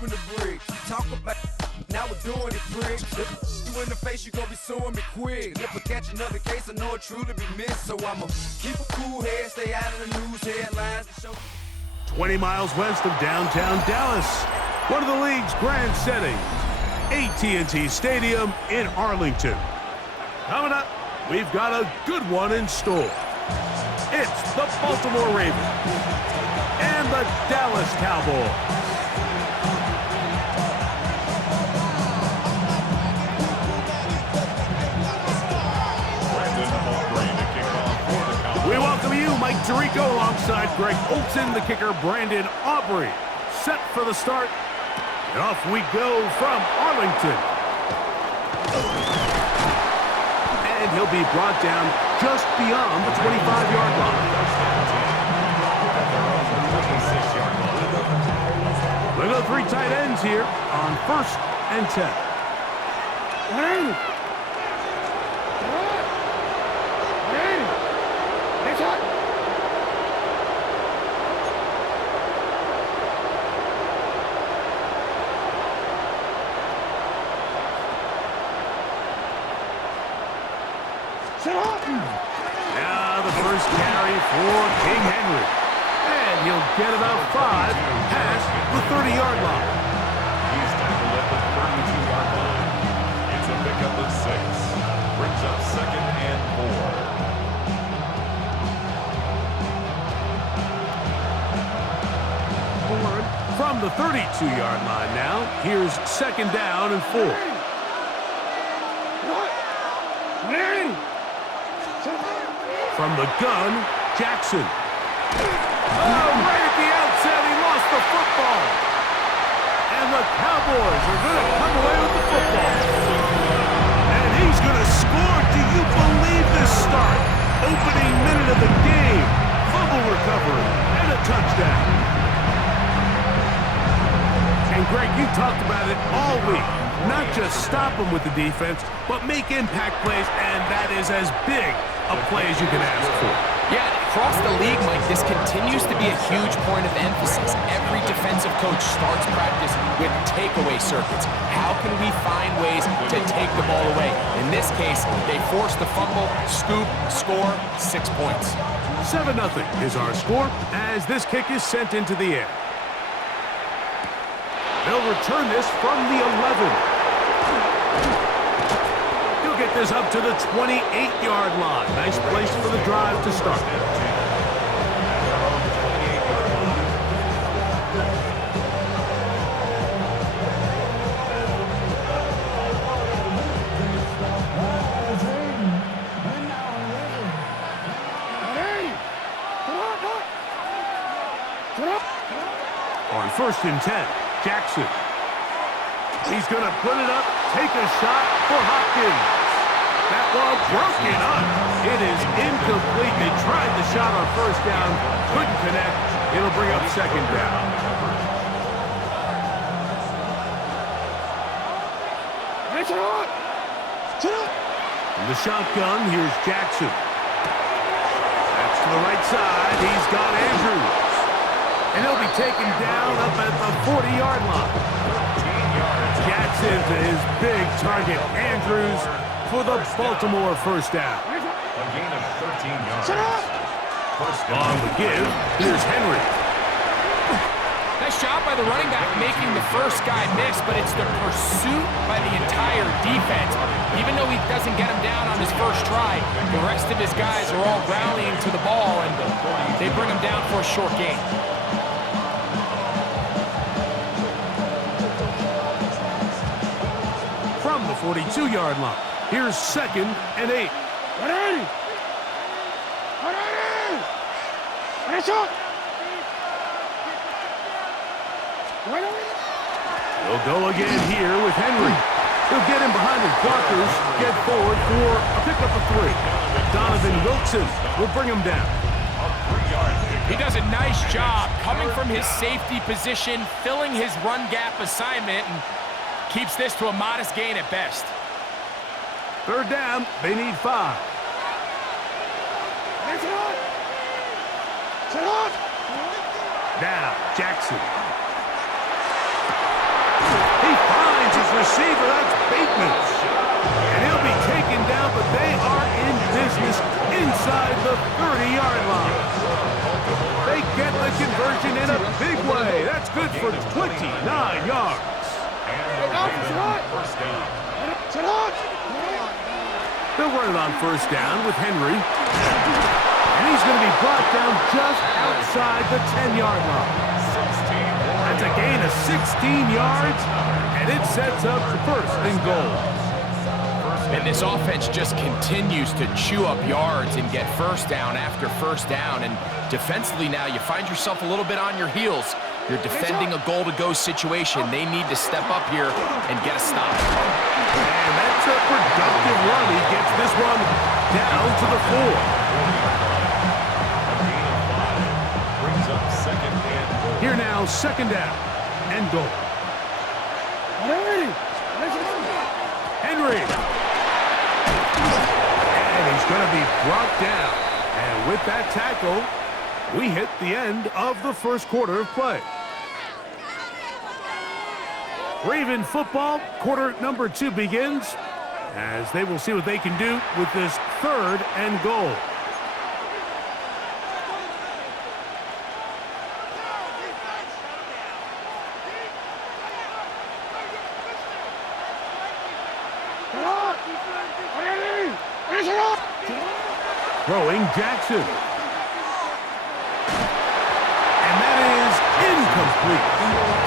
moving the bricks. Talk about now we're doing it, prick. If you in the face, you gon' be suing me quick. If I catch another case, I know it truly be missed. So I'ma keep a cool head, stay out of the news headlines. 20 miles west of downtown Dallas, one of the league's grand settings, AT&T Stadium in Arlington. Coming up, we've got a good one in store. It's the Baltimore Ravens and the Dallas Cowboys. We welcome you, Mike Tirico, alongside Greg Olson, the kicker, Brandon Aubrey. Set for the start, and off we go from Arlington. And he'll be brought down just beyond the 25-yard line. Look at the three tight ends here on 1st and 10. Now the first carry for King Henry. And he'll get about 5 past the 30-yard line. He's tackled at the 32-yard line. It's a pickup of 6. Brings up 2nd and 4. From the 32-yard line now, here's 2nd down and 4. From the gun, Jackson. Oh, right at the outset, he lost the football. And the Cowboys are going to come away with the football. And he's going to score. Do you believe this start? Opening minute of the game. Fumble recovery and a touchdown. And Greg, you talked about it all week. Not just stop them with the defense, but make impact plays, and that is as big a play as you can ask for. Yeah, across the league, Mike, this continues to be a huge point of emphasis. Every defensive coach starts practice with takeaway circuits. How can we find ways to take the ball away? In this case, they forced the fumble, scoop, score, 6 points. 7-0 is our score as this kick is sent into the air. They'll return this from the 11. He'll get this up to the 28-yard line. Nice place for the drive to start. On 1st and 10. Jackson. He's going to put it up, take a shot for Hopkins. That ball broken up. It is incomplete. They tried the shot on 1st down, couldn't connect. It'll bring up 2nd down. From the shotgun, here's Jackson. That's to the right side. He's got Andrews. And he'll be taken down up at the 40-yard line. Jackson to his big target, Andrews, for the Baltimore 1st down. A gain of 13 yards. On the give, here's Henry. Nice job by the running back making the first guy miss, but it's the pursuit by the entire defense. Even though he doesn't get him down on his first try, the rest of his guys are all rallying to the ball, and they bring him down for a short gain. From the 42-yard line, here's 2nd and 8. He'll go again here with Henry. He'll get him behind his blockers, get forward for a pickup of 3. Donovan Wilson will bring him down. He does a nice job coming from his safety position, filling his run gap assignment, and keeps this to a modest gain at best. 3rd down, they need 5. Now, Jackson. receiver, that's Bateman. And he'll be taken down, but they are in business inside the 30-yard line. They get the conversion in a big way. That's good for 29 yards. They'll run it on first down with Henry. And he's going to be brought down just outside the 10-yard line. That's a gain of 16 yards, and it sets up first and goal. And this offense just continues to chew up yards and get first down after first down. And defensively now, you find yourself a little bit on your heels. You're defending a goal-to-go situation. They need to step up here and get a stop. And that's a productive run. He gets this one down to the 4. Brings up second and goal. Here now, second down and goal. Henry. And he's going to be brought down. And with that tackle, we hit the end of the first quarter of play. Raven football, quarter number 2 begins, as they will see what they can do with this third and goal. Throwing Jackson. And that is incomplete.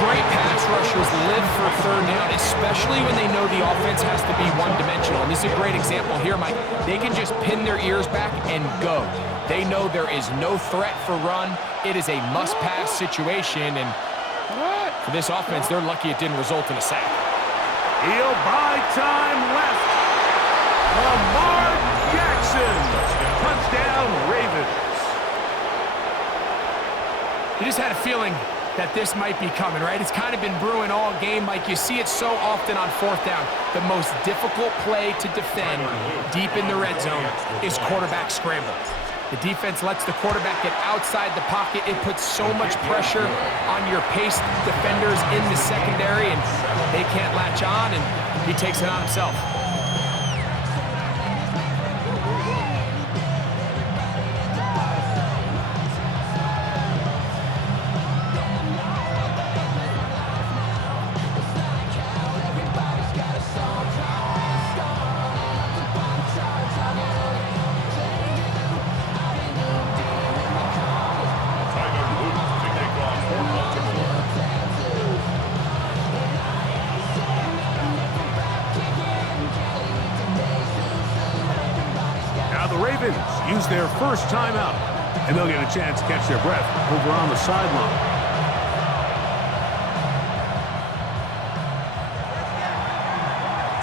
Great pass rushers live for third down, especially when they know the offense has to be one-dimensional. And this is a great example here, Mike. They can just pin their ears back and go. They know there is no threat for run. It is a must-pass situation, and for this offense, they're lucky it didn't result in a sack. He'll buy time left. Lamar Jackson. Touchdown, Ravens. You just had a feeling that this might be coming, right? It's kind of been brewing all game, Mike. You see it so often on fourth down. The most difficult play to defend deep in the red zone is quarterback scramble. The defense lets the quarterback get outside the pocket. It puts so much pressure on your paced defenders in the secondary, and they can't latch on, and he takes it on himself. Use their first timeout, and they'll get a chance to catch their breath over on the sideline.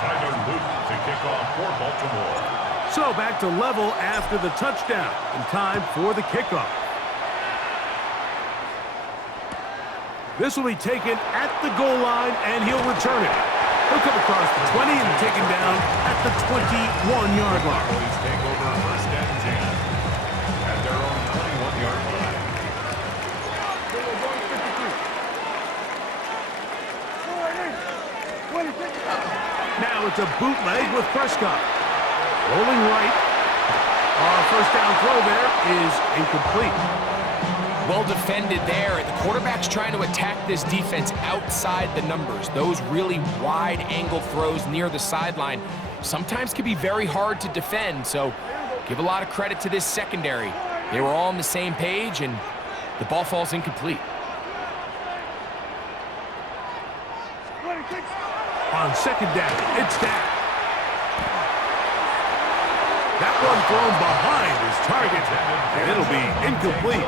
Tyler Luke to kick off for Baltimore. So back to level after the touchdown, and time for the kickoff. This will be taken at the goal line, and he'll return it. He'll come across the 20 and taken down at the 21-yard line. Please take over first and 10 at their own 21-yard line. Now it's a bootleg with Prescott. Rolling right. Our first down throw there is incomplete. Well defended there. The quarterback's trying to attack this defense outside the numbers. Those really wide angle throws near the sideline sometimes can be very hard to defend, so give a lot of credit to this secondary. They were all on the same page, and the ball falls incomplete. On second down, it's down. That one thrown behind his target, and it'll be incomplete.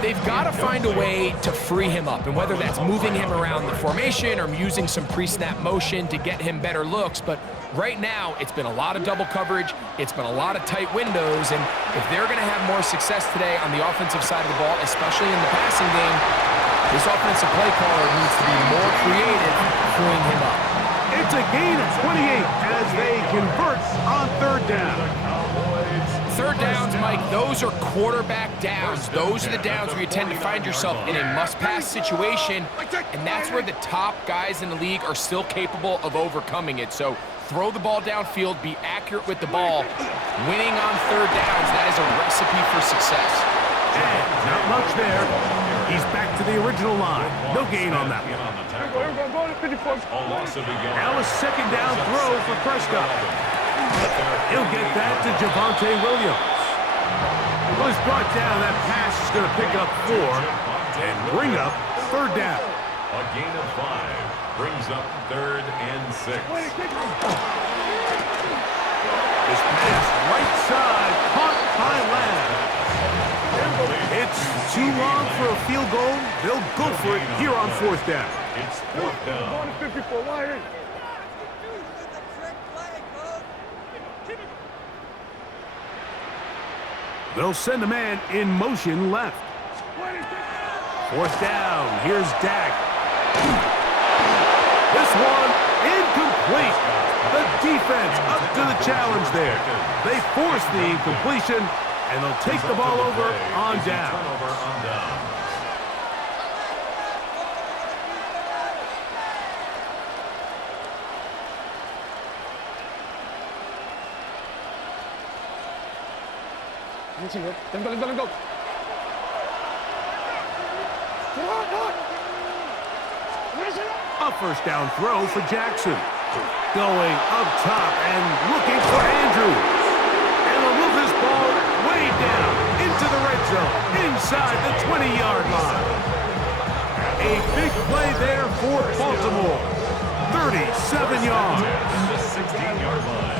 They've got to find a way to free him up, and whether that's moving him around the formation or using some pre-snap motion to get him better looks, but right now it's been a lot of double coverage, it's been a lot of tight windows, and if they're going to have more success today on the offensive side of the ball, especially in the passing game, this offensive play caller needs to be more creative freeing him up. It's a gain of 28 as they convert on third down. Third downs, Mike, those are quarterback downs. Those are the downs where you tend to find yourself in a must-pass situation, and that's where the top guys in the league are still capable of overcoming it. So throw the ball downfield, be accurate with the ball. Winning on third downs, that is a recipe for success. And not much there. He's back to the original line. No gain on that one. Now a second down throw for Prescott. He'll get that to Javonte Williams. Well, he's brought down. That pass is going to pick up 4 and bring up third down. A gain of 5 brings up 3rd and 6. This pass right side caught by Lamb. It's too long for a field goal. They'll go for it here on 4th down. It's 4th down. They'll send a man in motion left. 4th down. Here's Dak. This one incomplete. The defense up to the challenge there. They force the incompletion, and they'll take the ball over on down. A first down throw for Jackson. Going up top and looking for Andrews. And they'll move this ball way down into the red zone, inside the 20-yard line. A big play there for Baltimore. 37 yards. The 16-yard line.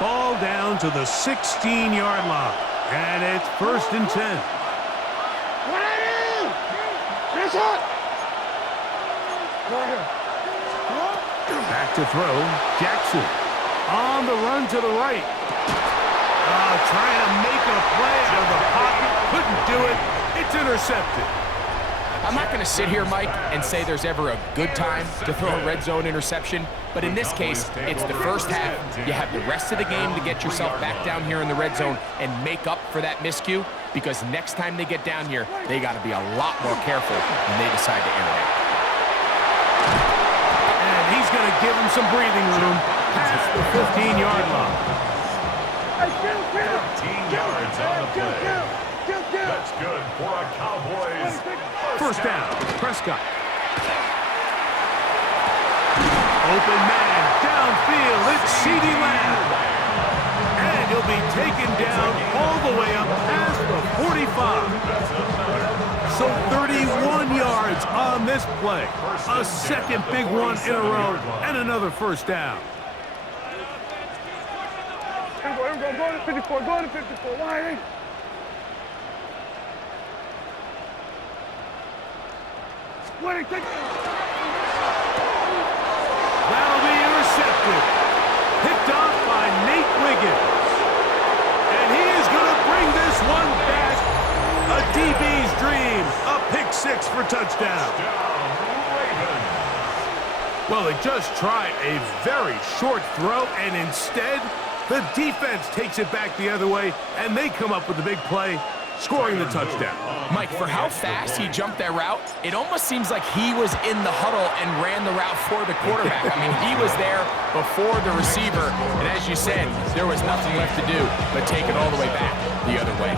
Ball down to the 16-yard line. And it's 1st and 10. Back to throw. Jackson on the run to the right. Trying to make a play out of the pocket. Couldn't do it. It's intercepted. I'm not going to sit here, Mike, and say there's ever a good time to throw a red zone interception, but in this case, it's the first half. You have the rest of the game to get yourself back down here in the red zone and make up for that miscue, because next time they get down here, they got to be a lot more careful when they decide to air it out. And he's going to give him some breathing room past the 15-yard line. 13 yards on the play. That's good for a Cowboys. First down, Prescott. Open man, downfield, it's CeeDee Lamb. And he'll be taken down all the way up past the 45. So 31 yards on this play. A second big one in a row, and another first down. Go to 54, go to 54, wide. That'll be intercepted. Picked off by Nate Wiggins. And he is going to bring this one back. A DB's dream. A pick 6 for touchdown. Well, they just tried a very short throw, and instead, the defense takes it back the other way, and they come up with a big play, scoring the touchdown. Mike, for how fast he jumped that route, it almost seems like he was in the huddle and ran the route for the quarterback. I mean, he was there before the receiver, and as you said, there was nothing left to do but take it all the way back the other way.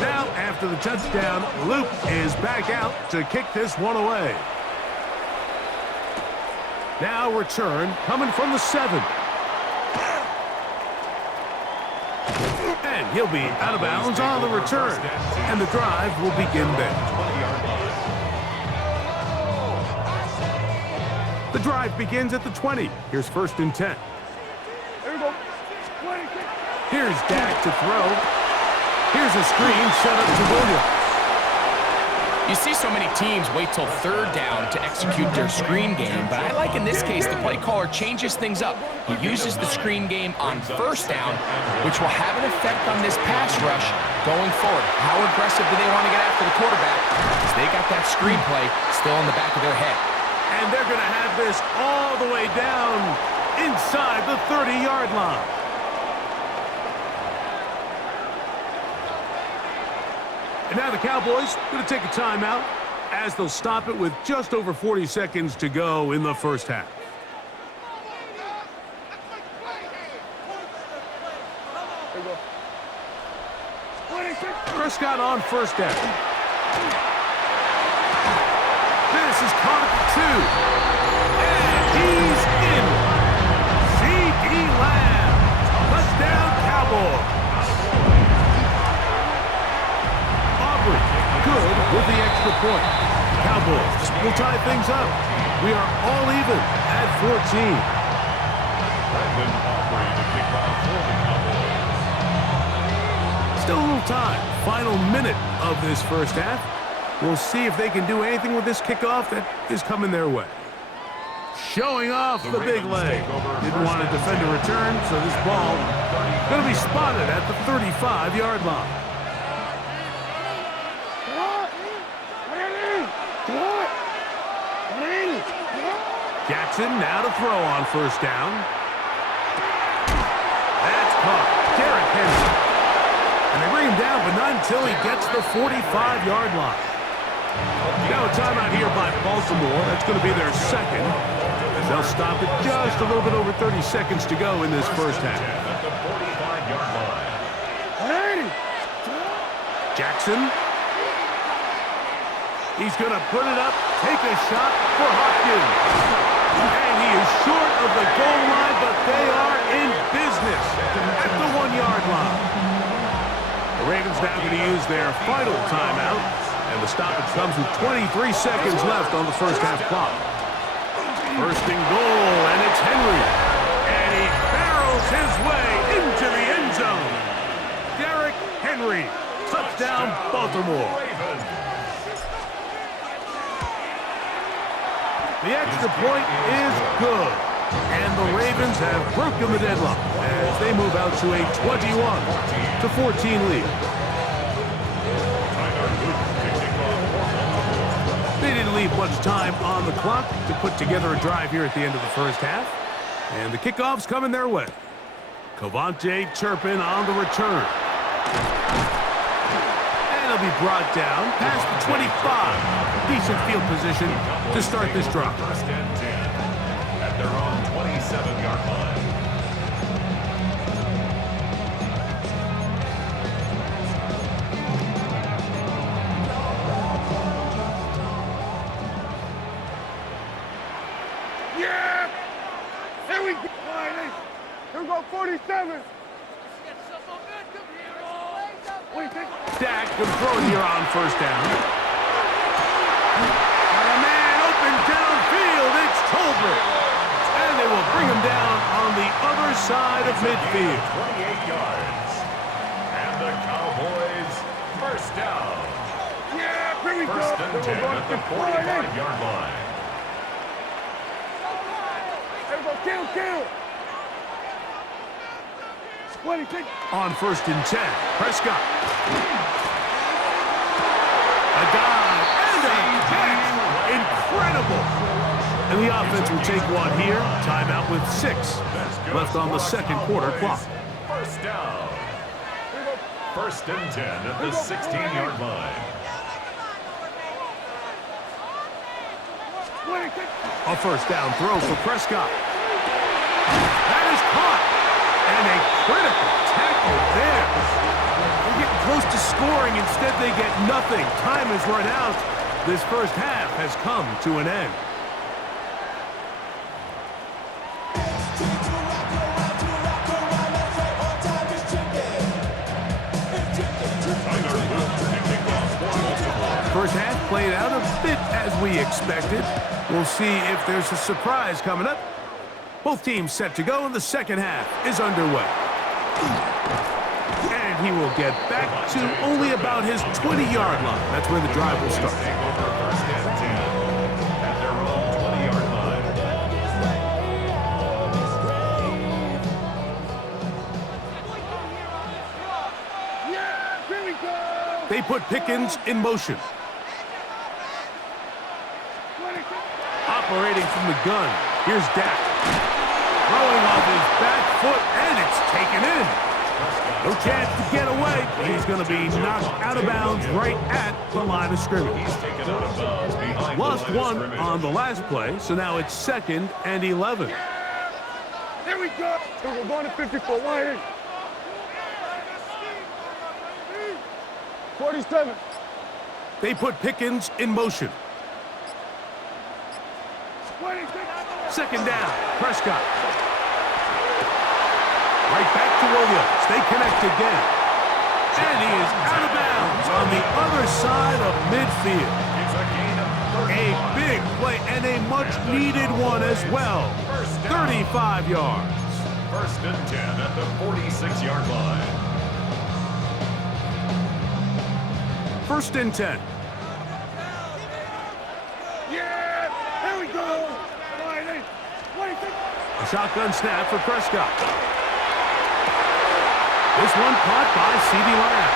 Now, after the touchdown, Luke is back out to kick this one away. Now return coming from the 7. And he'll be out of bounds on the return. And the drive will begin there. The drive begins at the 20. Here's 1st and 10. Here we go. 20. Here's Dak to throw. Here's a screen set up to Williams. You see so many teams wait till 3rd down to execute their screen game, but I like in this case the play caller changes things up. He uses the screen game on 1st down, which will have an effect on this pass rush going forward. How aggressive do they want to get after the quarterback? Because they got that screen play still in the back of their head. And they're going to have this all the way down inside the 30-yard line. And now the Cowboys going to take a timeout as they'll stop it with just over 40 seconds to go in the 1st half. Here we go. 26. Prescott on 1st down. This is caught at the 2. And he's in. C.D. Lamb. Touchdown, Cowboys. Good with the extra point. Cowboys will tie things up. We are all even at 14. Brandon Aubrey to kick off for the Cowboys. Still a little time. Final minute of this 1st half. We'll see if they can do anything with this kickoff that is coming their way. Showing off the big leg. Didn't want to defend a return, so this ball going to be spotted at the 35-yard line. Jackson now to throw on 1st down. That's caught. Derrick Henry. And they bring him down, but not until he gets the 45-yard line. Now a timeout here by Baltimore. That's going to be their 2nd. As they'll stop it just a little bit over 30 seconds to go in this 1st half. At the 45-yard line. Jackson. He's going to put it up, take a shot for Hopkins. And he is short of the goal line, but they are in business at the 1-yard line. The Ravens now going to use their final timeout, and the stoppage comes with 23 seconds left on the 1st half clock. 1st and goal, and it's Henry. And he barrels his way into the end zone. Derrick Henry, touchdown Baltimore. The extra point is good, and the Ravens have broken the deadlock as they move out to a 21-14 lead. They didn't leave much time on the clock to put together a drive here at the end of the 1st half, and the kickoff's coming their way. Cavante Turpin on the return. He'll be brought down past the 25. Decent field position to start this drive. 1st and 10 at their own 27-yard line. Yeah! Here we go. Here we go, 47. Dak can throw it here on 1st down. And a man open downfield. It's Tolbert. And they will bring him down on the other side of midfield. 28 yards. And the Cowboys 1st down. Yeah, here we go. 1st and 10 at the 45-yard line. Here we go, kill. 26. On 1st and 10, Prescott. A dive and a catch. Incredible. And the offense will take one here. Timeout with 6 left on the 2nd quarter clock. 1st down. 1st and 10 at the 16-yard line. A 1st down throw for Prescott. That is caught. And a critical tackle there. They're getting close to scoring. Instead, they get nothing. Time has run out. This 1st half has come to an end. First half played out a bit as we expected. We'll see if there's a surprise coming up. Both teams set to go, and the second half is underway. And he will get back to only about his 20-yard line. That's where the drive will start. Take over first and 10 at their own 20-yard line. Yeah, here we go. They put Pickens in motion. Operating from the gun, here's Dak. Throwing off his back foot, and it's taken in. No chance to get away. He's going to be knocked out of bounds right at the line of scrimmage. He's taken out of bounds behind Lost the line one of scrimmage. on the last play, so now it's 2nd and 11. Here we go. We're going to 54. Wide. 47. They put Pickens in motion. 26. 2nd down, Prescott. Right back to Williams. They connect again. And he is out of bounds on the other side of midfield. It's a gain of 35. A big play and a much-needed one as well. 35 yards. First and 10 at the 46-yard line. 1st and 10. Yeah, here we go. Wide. 26. A shotgun snap for Prescott. This one caught by C.D. Lamb.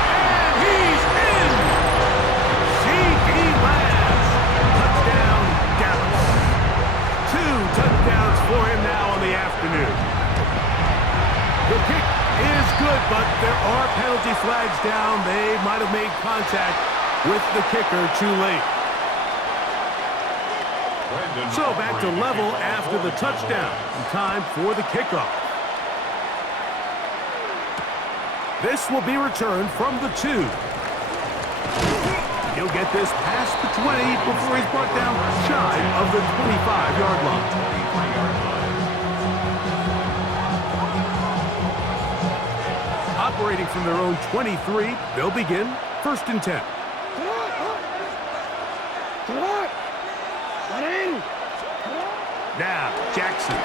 And he's in! C.D. Lamb. Touchdown, Dallas. 2 touchdowns for him now on the afternoon. The kick is good, but there are penalty flags down. They might have made contact with the kicker too late. So back to level after the touchdown. And time for the kickoff. This will be returned from the 2. He'll get this past the 20 before he's brought down shy of the 25-yard line. Operating from their own 23, they'll begin 1st and 10. Now, Jackson.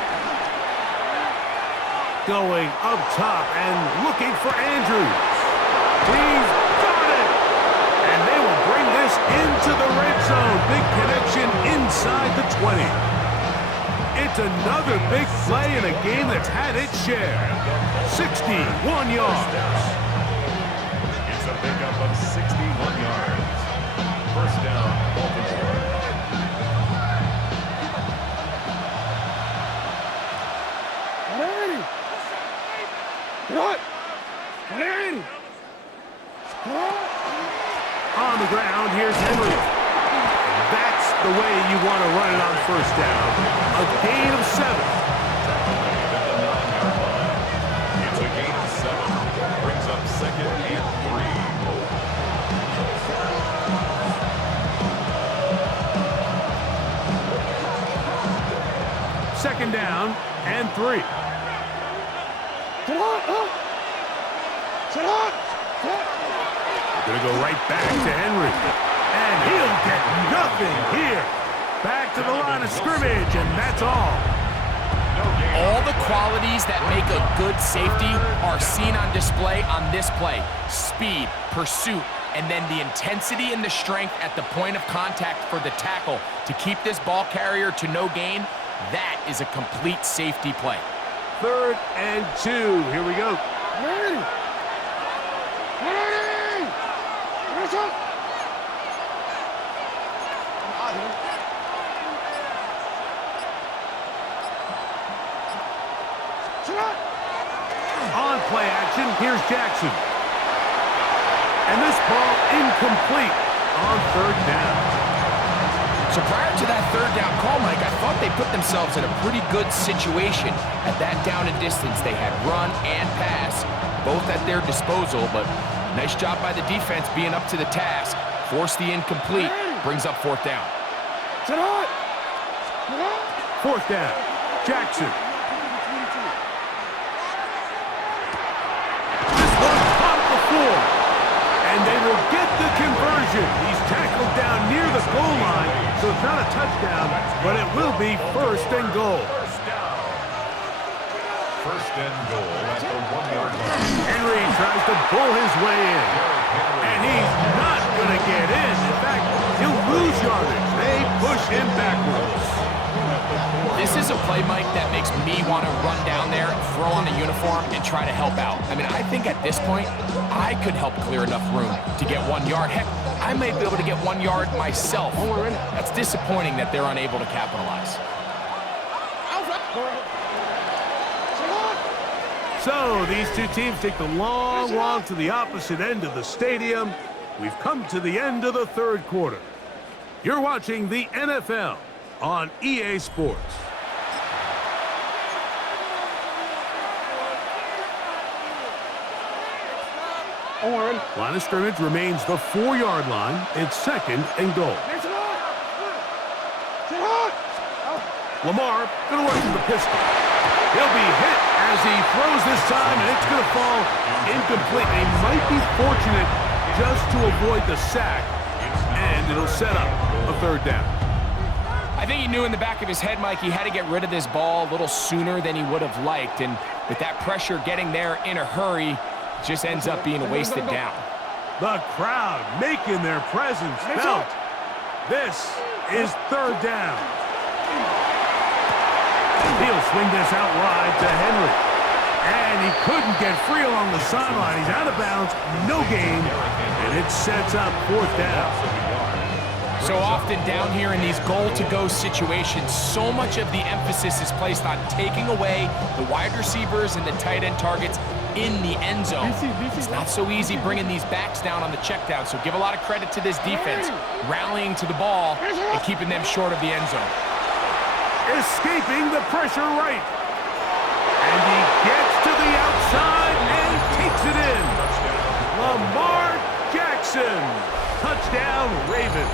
Going up top and looking for Andrews. He's got it! And they will bring this into the red zone. Big connection inside the 20. It's another big play in a game that's had its share. 61 yards. It's a pickup of 61 yards. First down, Baltimore. What? On the ground, here's Henry. That's the way you want to run it on 1st down. A gain of 7. It's a gain of 7. Brings up 2nd and 3. 2nd down and 3. They're going to go right back to Henry. And he'll get nothing here. Back to the line of scrimmage, and that's all. All the qualities that make a good safety are seen on display on this play. Speed, pursuit, and then the intensity and the strength at the point of contact for the tackle to keep this ball carrier to no gain. That is a complete safety play. 3rd and 2. Here we go. On play action, here's Jackson. And this ball incomplete on 3rd down. So prior to that 3rd down call, Mike, I thought they put themselves in a pretty good situation at that down and distance. They had run and pass, both at their disposal, but nice job by the defense being up to the task. Force the incomplete, brings up 4th down. 4th down, Jackson. This one caught before, and they will get the conversion. He's goal line, so it's not a touchdown, but it will be first and goal. First and goal at the 1-yard line. Henry tries to bull his way in, and he's not going to get in. In fact, he'll lose yardage. They push him backwards. This is a play, Mike, that makes me want to run down there, throw on a uniform, and try to help out. I mean, I think at this point, I could help clear enough room to get 1 yard. Heck, I may be able to get 1 yard myself. That's disappointing that they're unable to capitalize. So these two teams take the long walk to the opposite end of the stadium. We've come to the end of the third quarter. You're watching the NFL on EA Sports. Line of scrimmage remains the 4-yard line. It's second and goal. Lamar going to work from the pistol. He'll be hit as he throws this time, and it's going to fall incomplete. He might be fortunate just to avoid the sack, and it'll set up a third down. I think he knew in the back of his head, Mike, he had to get rid of this ball a little sooner than he would have liked, and with that pressure getting there in a hurry, it just ends up being a wasted down. The crowd making their presence felt. This is third down. He'll swing this out wide to Henry. And he couldn't get free along the sideline. He's out of bounds, no gain, and it sets up fourth down. So often down here in these goal-to-go situations, so much of the emphasis is placed on taking away the wide receivers and the tight end targets in the end zone. It's not so easy bringing these backs down on the check down, so give a lot of credit to this defense, rallying to the ball and keeping them short of the end zone. Escaping the pressure right. And he gets to the outside and takes it in. Lamar Jackson. Touchdown, Ravens.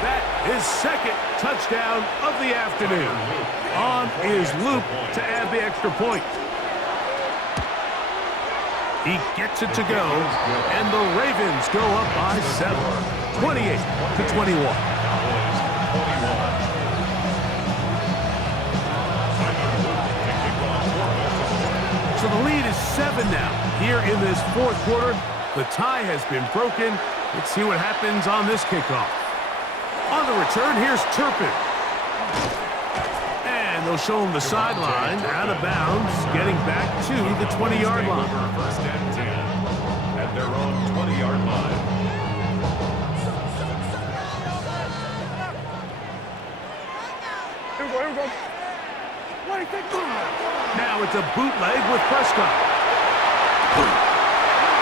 That is second touchdown of the afternoon. On is Luke to add the extra point. He gets it to go, and the Ravens go up by 7, 28-21. So the lead is 7 now. Here in this fourth quarter, the tie has been broken. Let's see what happens on this kickoff. On the return, here's Turpin. And they'll show him the sideline, out of bounds, getting back to the 20-yard line. First and 10 at their own 20-yard line. Here we go. Now it's a bootleg with Prescott.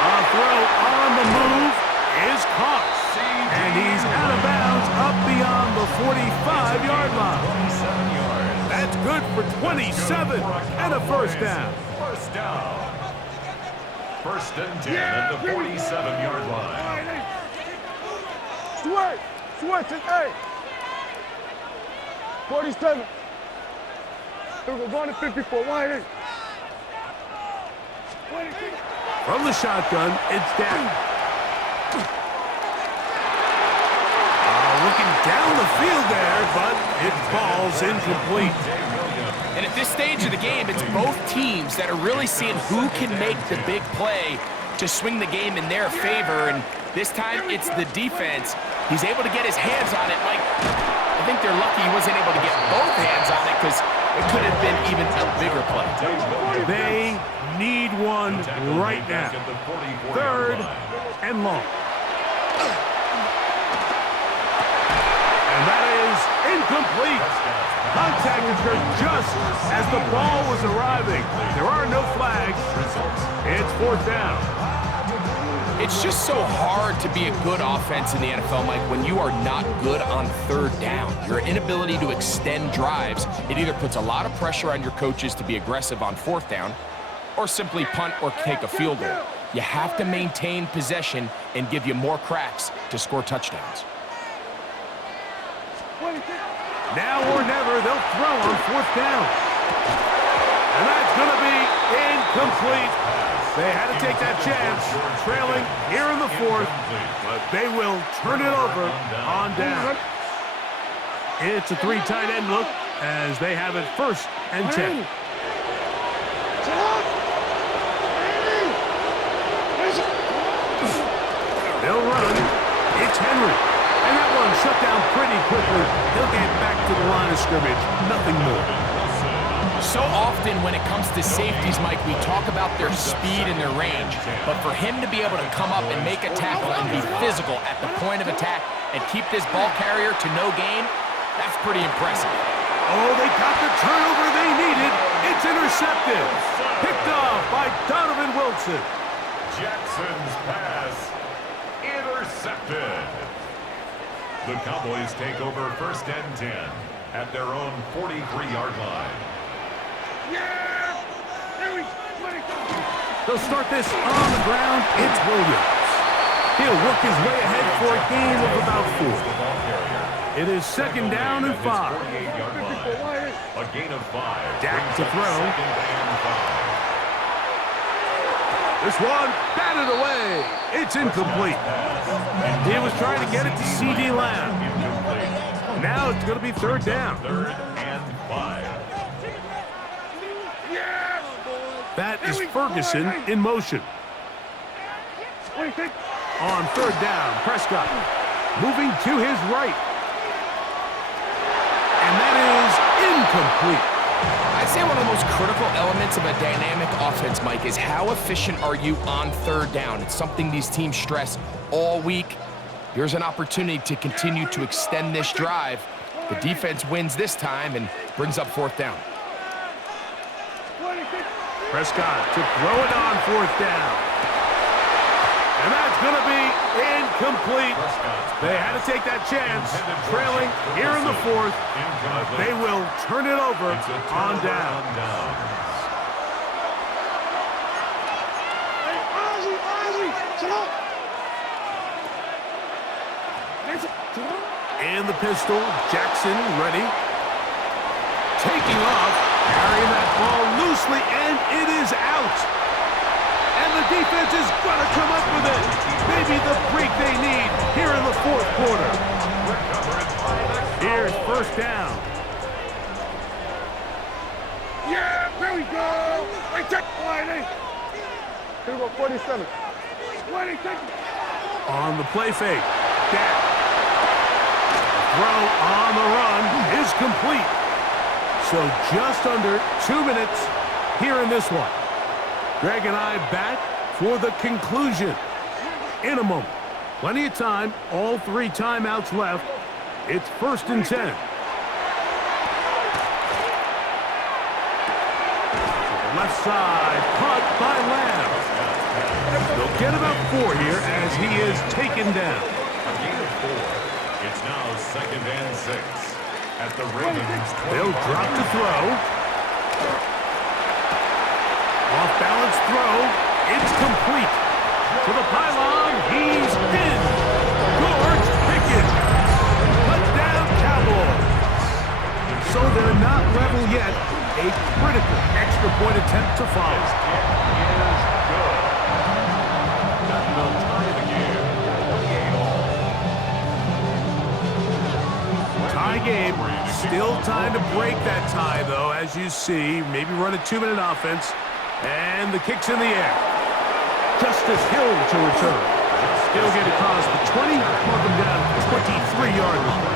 A throw on the move is caught. And he's out of bounds up beyond the 45-yard line. That's good for 27 and a first down. First down. First and 10 at the 47-yard line. Switch it, hey. 47. Here we go, going to 54, wide in. From the shotgun, it's down. Looking down the field there, but it falls incomplete. And at this stage of the game, it's both teams that are really seeing who can make the big play to swing the game in their favor. And this time, it's the defense. He's able to get his hands on it. Like, I think they're lucky he wasn't able to get both hands on it because it could have been even a bigger play. They need one right now. Third and long. And that is incomplete. Contact occurred just as the ball was arriving. There are no flags. It's fourth down. It's just so hard to be a good offense in the NFL, Mike, when you are not good on third down. Your inability to extend drives, it either puts a lot of pressure on your coaches to be aggressive on fourth down or simply punt or take a field goal. You have to maintain possession and give you more cracks to score touchdowns. Now or never, they'll throw on fourth down. And that's going to be incomplete. They had to take that chance, trailing here in the fourth, but they will turn it over on down. It's a three tight end look as they have it 1st and 10. They'll run. It's Henry. And that one shut down pretty quickly. He'll get back to the line of scrimmage. Nothing more. So often when it comes to safeties, Mike, we talk about their speed and their range. But for him to be able to come up and make a tackle and be physical at the point of attack and keep this ball carrier to no gain, that's pretty impressive. Oh, they got the turnover they needed. It's intercepted. Picked off by Donovan Wilson. Jackson's pass intercepted. The Cowboys take over 1st and 10 at their own 43-yard line. They'll start this on the ground. It's Williams. He'll work his way ahead for a gain of about 4. It is 2nd down and 5. A gain of 5. Dak to throw. This one batted away. It's incomplete. He was trying to get it to C.D. Lamb. Now it's going to be 3rd down. 3rd and 5. That is Ferguson in motion. On 3rd down, Prescott moving to his right. And that is incomplete. I'd say one of the most critical elements of a dynamic offense, Mike, is how efficient are you on 3rd down? It's something these teams stress all week. Here's an opportunity to continue to extend this drive. The defense wins this time and brings up 4th down. Prescott to throw it on 4th down. And that's going to be incomplete. They had to take that chance, trailing here in the 4th. But they will turn it over on down. And the pistol, Jackson ready. Taking off, carrying that ball loosely, and it is out. And the defense is going to come up with it. Maybe the break they need here in the 4th quarter. Here's 1st down. Yeah, there we go. Right there. Here we go, 47. 26. On the play fake, Dak. Throw on the run is complete. So just under 2 minutes here in this one. Greg and I back for the conclusion in a moment. Plenty of time, all 3 timeouts left. It's 1st and 10. Left side, caught by Lamb. They'll get about 4 here as he is taken down. A gain of 4. It's now 2nd and 6 at the Ravens. They'll drop to throw. Off balance throw. It's complete. To the pylon. He's in. George Pickens. Touchdown Cowboys. So they're not level yet. A critical extra point attempt to follow. Tie game. Still time to break that tie, though, as you see. Maybe run a 2-minute offense. And the kick's in the air. Justice Hill to return. He'll get across the 20. Mark him down to the 23-yard line.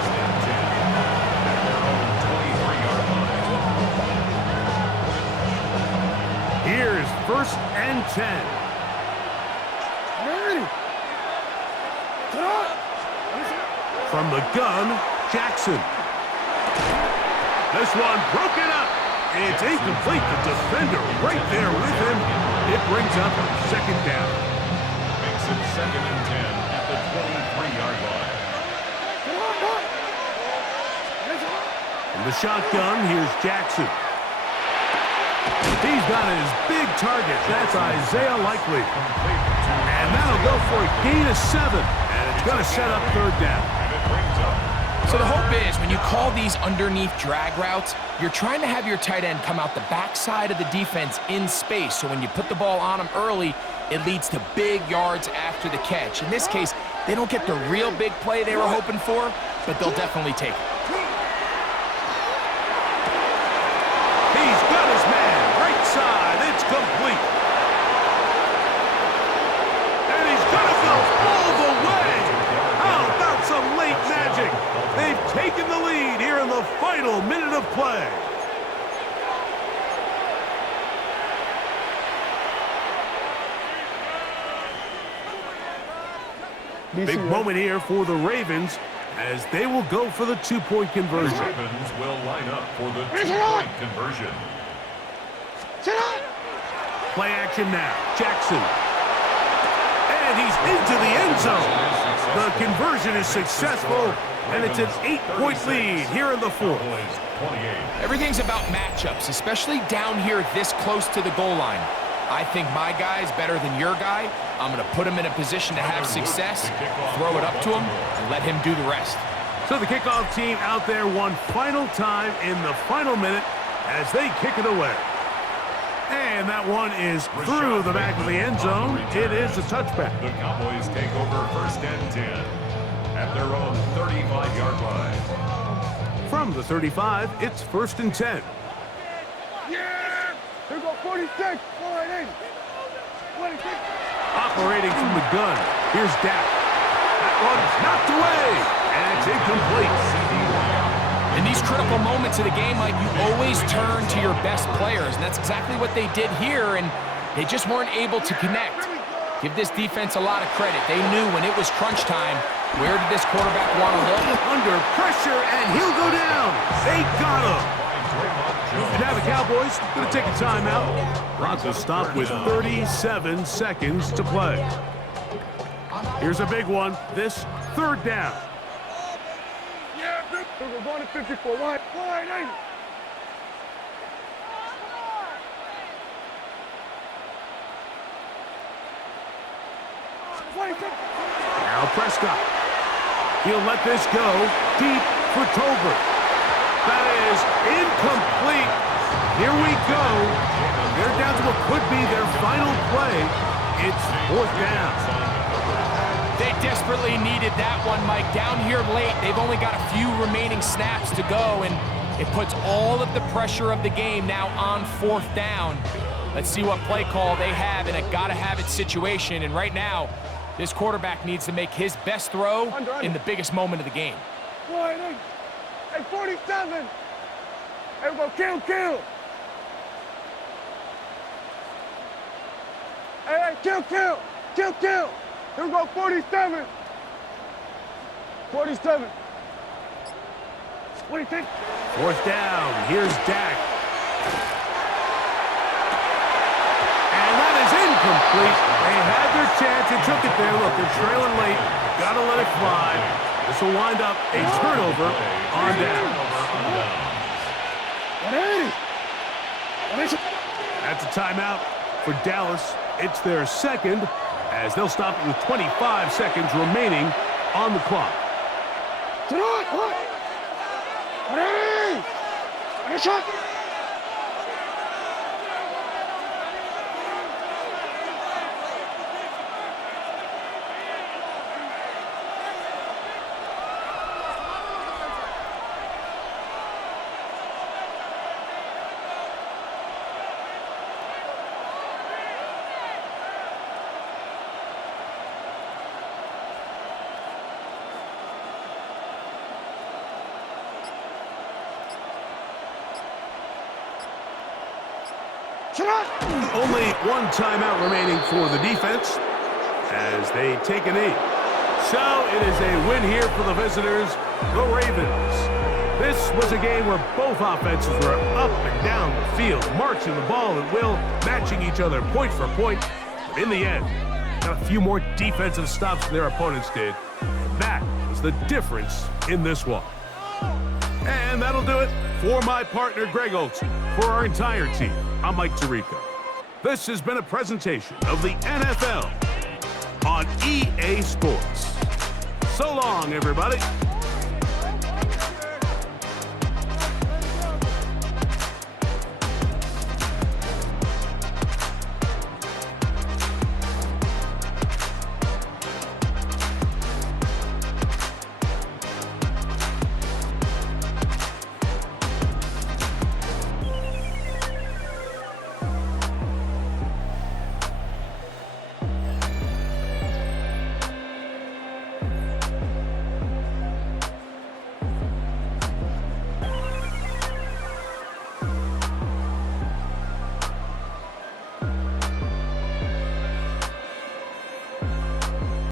Here's 1st and 10. From the gun, Jackson. This one broken up. It's incomplete. The defender right there with him. It brings up 2nd down. Makes it 2nd and 10 at the 23-yard line. In the shotgun, here's Jackson. He's got his big target. That's Isaiah Likely. And that'll go for a gain of 7. And it's going to set up 3rd down. And it brings up So the hope is when you call these underneath drag routes, you're trying to have your tight end come out the backside of the defense in space. So when you put the ball on them early, it leads to big yards after the catch. In this case, they don't get the real big play they were hoping for, but they'll definitely take it. He's got his man. Right side. It's complete. And he's going to go all the way. How about some late magic? They've taken the lead here in the final minute of play. Big moment here for the Ravens as they will go for the two-point conversion. The Ravens will line up for the two-point conversion. Play action now. Jackson. And he's into the end zone. The conversion is successful, and it's an 8-point lead here in the fourth. Everything's about matchups, especially down here this close to the goal line. I think my guy's better than your guy. I'm going to put him in a position to have success, throw it up to him, and let him do the rest. So the kickoff team out there one final time in the final minute as they kick it away. And that one is through the back of the end zone. It is a touchback. The Cowboys take over 1st and 10 at their own 35-yard line. From the 35, it's 1st and 10. Yeah! Here go 46. All right, 26. Operating from the gun. Here's Dak. That one's knocked away. And it's incomplete. In these critical moments of the game, Mike, you always turn to your best players, and that's exactly what they did here, and they just weren't able to connect. Give this defense a lot of credit. They knew when it was crunch time, where did this quarterback want to look? Under pressure, and he'll go down. They got him. And now the Cowboys going to take a timeout. Clock will stop with 37 seconds to play. Here's a big one. This 3rd down. We're going to 54. Wide, 80. Now Prescott. He'll let this go deep for Tolbert. That is incomplete. Here we go. They're down to what could be their final play. It's 4th down. They desperately needed that one, Mike. Down here late, they've only got a few remaining snaps to go, and it puts all of the pressure of the game now on 4th down. Let's see what play call they have in a gotta-have-it situation, and right now, this quarterback needs to make his best throw in the biggest moment of the game. Hey, 47. Hey, go kill. Hey, kill. Here we go, 47. 47. What do you think? 4th down. Here's Dak. And that is incomplete. They had their chance and took it there. Look, they're trailing late. Got to let it fly. This will wind up a turnover on down. That's a timeout for Dallas. It's their 2nd, as they'll stop it with 25 seconds remaining on the clock. Only one timeout remaining for the defense as they take a knee. So it is a win here for the visitors, the Ravens. This was a game where both offenses were up and down the field, marching the ball at will, matching each other point for point. But in the end, got a few more defensive stops than their opponents did. And that was the difference in this one. And that'll do it for my partner, Greg Olson. For our entire team, I'm Mike Tirico. This has been a presentation of the NFL on EA Sports. So long, everybody.